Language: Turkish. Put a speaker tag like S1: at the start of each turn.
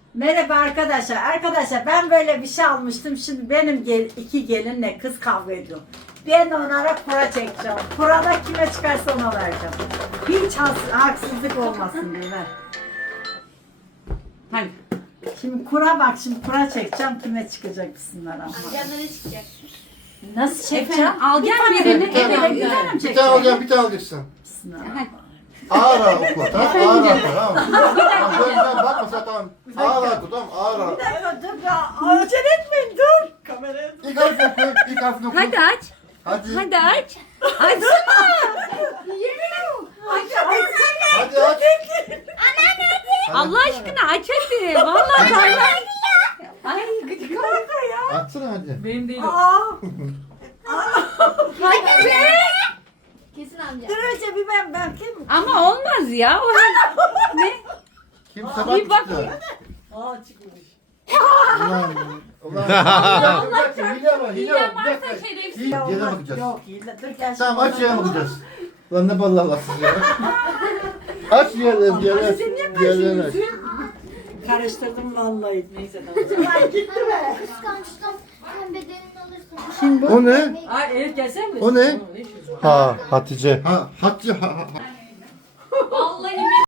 S1: Merhaba arkadaşlar. Arkadaşlar ben böyle bir şey almıştım. Şimdi benim iki gelinle kız kavga ediyor. Ben onlara kura çekeceğim. Kurada kime çıkarsa ona vereceğim. Hiç haksızlık olmasın diye ver. Hadi. Şimdi kura bak, şimdi kura çekeceğim, kime çıkacak bismillah.
S2: Canları çıkacak.
S1: Nasıl çekeceğim?
S3: Al gel
S1: Bir
S3: birini.
S1: tane
S3: Evet.
S1: bir tane mi
S4: Bir
S1: çekeceğim?
S4: tane alacaksın, bir tane alacaksın.
S1: Bismillah.
S4: Ağır ağır okla, tamam? Ağır ağır, tamam. Tamam, gözden bakma sen, tamam. Ağır ağır, tamam? Ağır ağır.
S1: Bir dakika dur ya. Acele etmeyin dur. Kameraya dur.
S4: İlk harfini oku, ilk harfini oku.
S3: Hadi aç.
S4: Hadi.
S3: Hadi aç. Açsana.
S4: Hadi aç.
S3: Allah aşkına aç hadi. Vallahi ben. Ay gıcık oldu.
S4: Açsana hadi.
S3: Benim değil o.
S1: Aa.
S3: Hadi be.
S2: Kesin amca.
S1: Dur önce bir ben kim?
S3: Ama olmaz ya. O ne?
S4: Kim sabah
S3: İyi bak.
S4: çıktı?
S1: Aa çıkmış.
S4: Ulan. Allah hile var, hile
S3: Hile
S4: var. Bir
S3: varsa
S4: dakika.
S3: şerefsiz.
S4: Hile bakacağız.
S1: Yok hile. Dur gel.
S4: Tamam, aç yere bakacağız. Lan ne ballallasın ya. Aç yerlerini aç.
S1: Karıştırdım vallahi. Neyse tamam. Ay gitti be.
S2: Kıskançlıktan sen bedenini alırsın.
S4: O ne?
S5: Ay Elif gelsene mi?
S4: O ne? Ha, Hatice. Ha, Hatice.